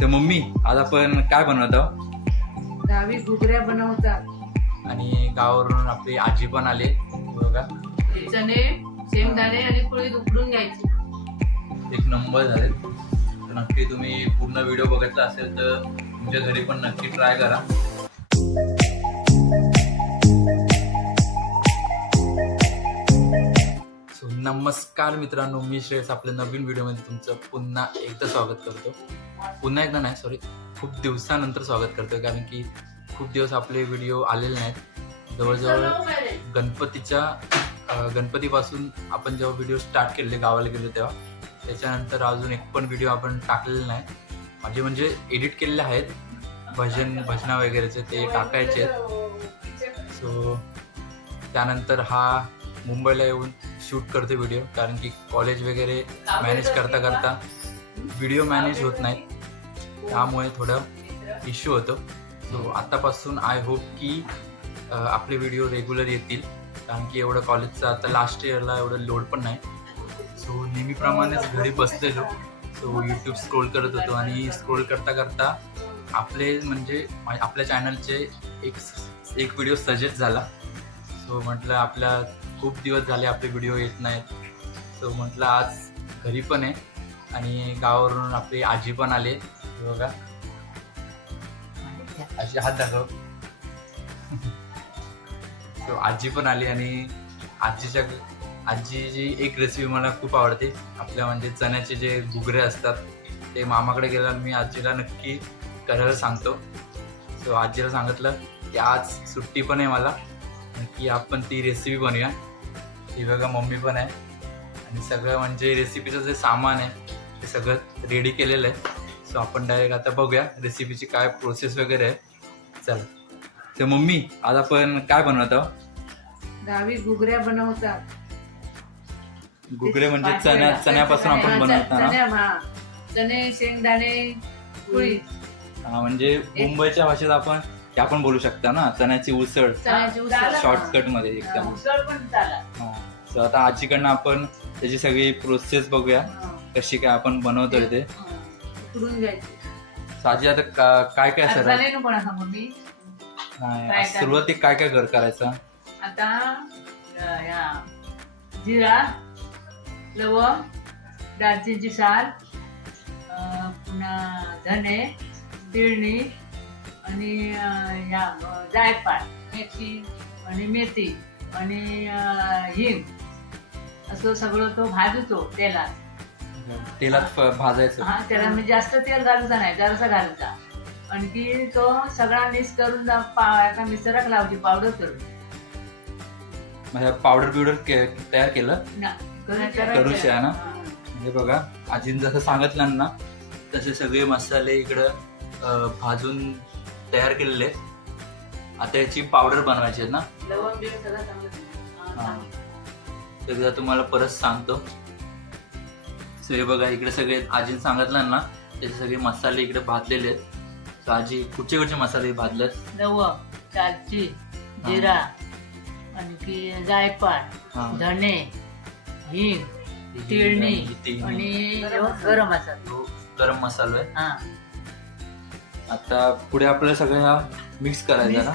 तर मम्मी आज आपण काय बनवत आहोत? गावी घुगऱ्या बनवतात. आणि गावावरून आपली आजी पण आली बघा. चणे शेंगदाणे आणि कुळीत उकडून घ्यायची. एक नंबर झाले. तर नक्की तुम्ही पूर्ण व्हिडिओ बघितला असेल तर तुमच्या घरी पण नक्की ट्राय करा. नमस्कार मित्रांनो मी श्रेयस. आपल्या नवीन व्हिडिओमध्ये तुमचं पुन्हा एकदा स्वागत करतो. पुन्हा एकदा नाही सॉरी खूप दिवसानंतर स्वागत करतो कारण की खूप दिवस आपले व्हिडिओ आलेले नाहीत. जवळजवळ गणपतीच्या गणपतीपासून आपण जेव्हा व्हिडिओ स्टार्ट केले गावाला गेलो तेव्हा त्याच्यानंतर अजून एक पण व्हिडिओ आपण टाकलेले नाही माझे म्हणजे एडिट केलेले आहेत. भजन भजना वगैरेचे ते टाकायचे आहेत. सो त्यानंतर हा मुंबईला येऊन शूट करतो व्हिडिओ कारण की कॉलेज वगैरे मॅनेज करता करता व्हिडिओ मॅनेज होत नाही त्यामुळे थोडं इश्यू होतो. सो आतापासून आय होप की आपले व्हिडिओ रेग्युलर येतील. कारण की एवढं कॉलेजचं आता लास्ट इयरला एवढं लोड पण नाही. सो नेहमीप्रमाणेच घरी बसलेलो. सो यूट्यूब स्क्रोल करत होतो आणि स्क्रोल करता करता आपले म्हणजे आपल्या चॅनलचे एक एक व्हिडिओ सजेस्ट झाला. सो म्हटलं आपल्या खूप दिवस झाले आपले व्हिडिओ येत नाहीत. सो म्हटलं आज घरी पण आहे आणि गावावरून आपली आजी पण आले. बघा. आजी हात दाखव. तो आजी पण आली आणि आजीच्या आजीची एक रेसिपी मला खूप आवडते. आपल्या म्हणजे चण्याचे जे घुगरे असतात ते मामाकडे गेल्यावर मी आजीला नक्की करायला सांगतो. सो आजीला सांगितलं की आज सुट्टी पण आहे मला. की आपण ती रेसिपी बनवूया. ही बघा मम्मी पण आहे. आणि सगळं म्हणजे रेसिपीचं जे सामान आहे ते सगळं रेडी केलेलं आहे. सो आपण डायरेक्ट आता बघूया रेसिपीची काय प्रोसेस वगैरे आहे. चला. तर मम्मी आज आपण काय बनवत आहोत? गावी घुगऱ्या बनवतात. घुगरे म्हणजे चण्या चण्यापासून आपण बनवतो ना? चण्या हा. चणे शेंगदाणे हा, म्हणजे मुंबईच्या भाषेत आपण हे आपण बोलू शकता ना चण्याची उसळ. चण्याची उसळ. शॉर्टकटमध्ये एकदम. उसळ पण चाला. सो आता आजीकडनं आपण त्याची सगळी प्रोसेस बघूया. कशी काय आपण बनवतोय ते. उकडून घ्यायची आजी आता का- काय काय नाही नको ना सांगू मी? काय? सुरुवातीक काय? काय घर करायचं? आता अ, ह्या जिरा लवंग दालचिनीची साल अ, पुन्हा धने तिळणी आणि अ, ह्या अ, जायफळ मेथी आणि मेथी आणि अ, हिंग. असं सगळं तो भाजतो तेलात. तेलात फ- भाजायचं. हा त्याला म्हणजे जास्त तेल घालायचं नाही जरासा घालायचा आणखी तो सगळा मिक्स करून जा- पा- एका मिक्सरात लावची पावडर करून. म्हणजे पावडर बिवडर के- तयार केलं? ना करूच आहे ना? म्हणजे बघा आजीने जसं सांगितलं ना तसे सगळे मसाले इकडं अं, भाजून तयार केलेले आहेत. आता याची पावडर बनवायची आहे ना? लवंग बिवंग सगळं चांगलं हा. एकदा तुम्हाला परत सांगतो. सो हे बघा इकडे सगळे आजीने सांगितलं ना त्याचे सगळे मसाले इकडे भाजलेले आहेत. सो आजी कुठचे कुठचे मसाले भाजलेत? दालची जिरा आणखी जायफळ हा. धने हिंग तिळणी. आणि गरम मसाला. तो गरम मसाला आहे. हा. आता पुढे आपल्याला सगळं मिक्स करायचं मिक्स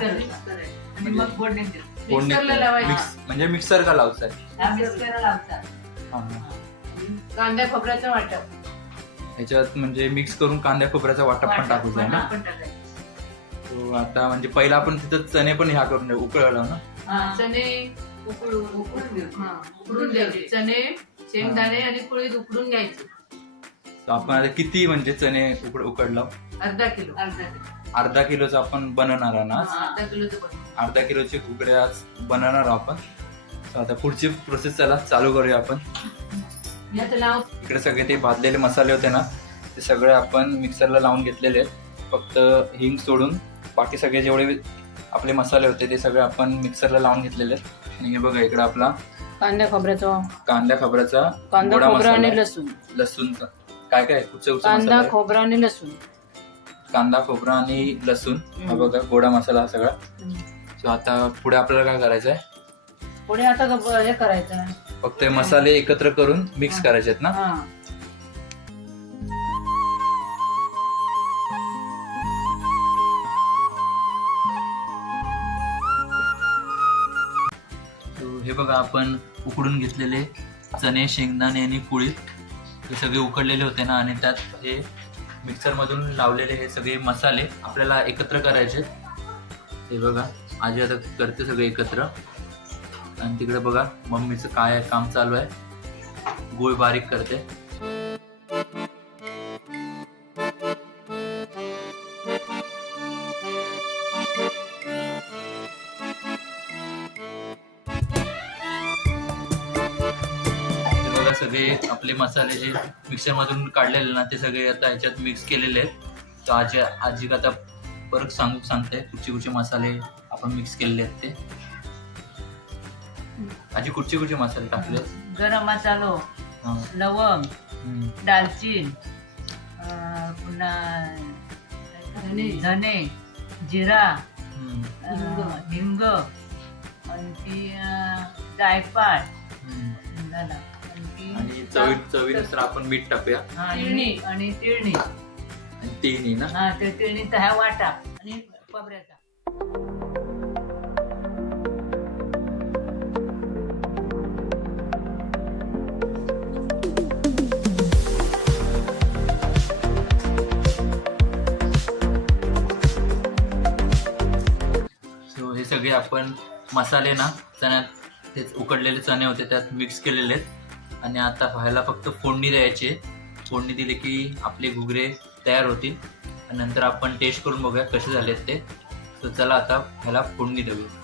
ना? म्हणजे मिक्सर का लावचा हा मिक्सरला लावतात. कांदा खोबऱ्याचं वाटप. ह्याच्यात म्हणजे मिक्स करून कांद्या खोबऱ्याचा वाटप पण वाटप टाकूचा आहे पण ना? आपण टाकायचं. तो आता म्हणजे पहिला आपण तिथं चणे पण ह्या करून देऊ उकळवलं ना? हा, चणे उकडून उकडून घेऊ हा, उकडून घ्यायचे चणे शेंगदाणे आणि उकडून घ्यायचे. तर आपण आता किती म्हणजे चणे उकड उकडलं? अर्धा किलो. अर्धा किलो. अर्धा किलोचं आपण बनवणार आहोत ना हा, अर्धा किलोचं बनवू. अर्धा किलोचे कुकडे आज बनवणार आहोत आपण. आता पुढची प्रोसेस चला चालू करूया आपण. इकडे सगळे ते भाजलेले मसाले होते ना ते सगळे आपण मिक्सरला लावून घेतलेले आहेत. फक्त हिंग सोडून बाकी सगळे जेवढे आपले मसाले होते ते सगळे आपण मिक्सरला लावून घेतलेले आहेत. आणि हे बघा इकडे आपला कांदा खोबऱ्याचा कांदा खोबऱ्याचा कांदा गोडा खोबरा आणि लसूण. लसूणचा. काय काय? कुठचं कुठचं मसाला कांदा आहे? खोबरा आणि लसूण. कांदा खोबरा आणि लसूण. हा हम्म. बघा गोडा मसाला हा सगळा. सो आता पुढे आपल्याला काय करायचं आहे पुढे आता ग- हे करायचं फक्त मसाले एकत्र करून मिक्स करायचे ना? हे. बघा आपण उकडून घेतलेले चणे शेंगदाणे आणि कुळी हे सगळे उकडलेले होते ना आणि त्यात हे मिक्सरमधून लावलेले हे सगळे मसाले आपल्याला एकत्र करायचे. हे बघा आजी आता करते सगळे एकत्र. आणि तिकडे बघा मम्मीचं काय काम चालू आहे. गुळ बारीक करते. बघा सगळे आपले मसाले जे मिक्सर मधून काढलेले ना ते सगळे आता ह्याच्यात मिक्स केलेले आहेत. तर आजी आजी आता परत सांगू सांगते कुठचे कुठचे मसाले आपण मिक्स केलेले आहेत ते. आजी कुठचे कुठचे मसाले टाकले गरम मसालो हा. लवंग. दालचीन अं, पुन्हा धने. धने जिरा. अं, हिंग आणखी अं, जायफळ आणि चवी चवीनुसार आपण मीठ टाकूया हा, आणि तिळणी. आणि तिळणी आणि ना हा ते तिळणीचा हा वाटा आणि खोबऱ्याचा आपण मसाले ना चण्यात तेच उकडलेले चणे होते त्यात मिक्स केलेले आहेत. आणि आता व्हायला फक्त फोडणी द्यायची फोडणी दिली की आपले घुगरे तयार होतील. आणि नंतर आपण टेस्ट करून बघूया कसे झालेत ते. तर चला आता ह्याला फोडणी देऊया.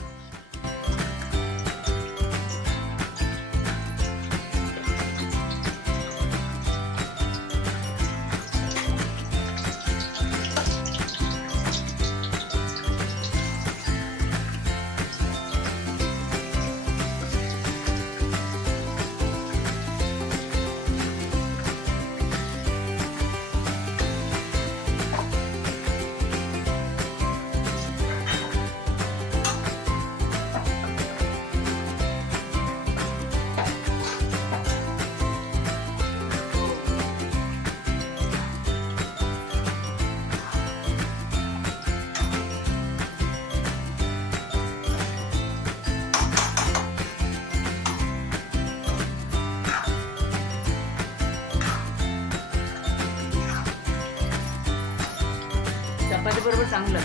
बरोबर चांगलं.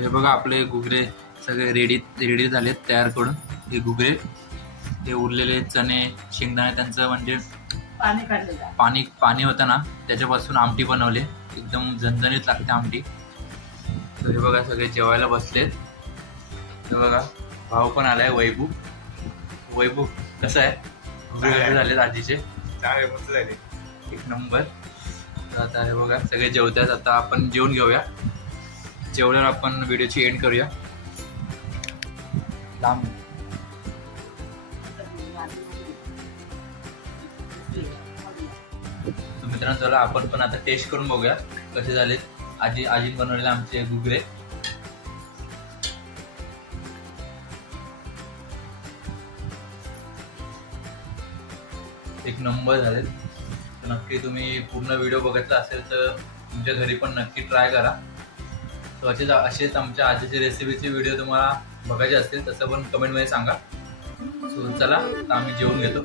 हे बघा आपले घुगरे सगळे रेडी रेडी झालेत तयार करून. हे घुगरे हे उरलेले चणे शेंगदाणे त्यांचं म्हणजे पाणी काढलं पाणी पाणी होतं ना त्याच्यापासून आमटी बनवले. एकदम झणझणीत लागते आमटी. तर हे बघा सगळे जेवायला बसलेत. हे बघा भाऊ पण आलाय वैभू. वैभू कसं आहे? कसे झालेत आजीचे. चांगले मस्त झाले. एक नंबर. तर आता हे बघा सगळे जेवतात. आता आपण जेवून घेऊया. जेवल्यावर आपण व्हिडिओची एंड करूया. लांब. तर मित्रांनो चला आपण पण आता टेस्ट करून बघूया कसे झालेत. आजी आजी बनवलेले आमचे घुगरे एक नंबर झालेत. तर नक्की तुम्ही पूर्ण व्हिडिओ बघितला असेल तर तुमच्या घरी पण नक्की ट्राय करा. सो असेच असेच आमच्या आजीचे रेसिपीचे व्हिडिओ तुम्हाला बघायचे असतील तसं पण कमेंटमध्ये सांगा. सो चला आम्ही जेवून घेतो.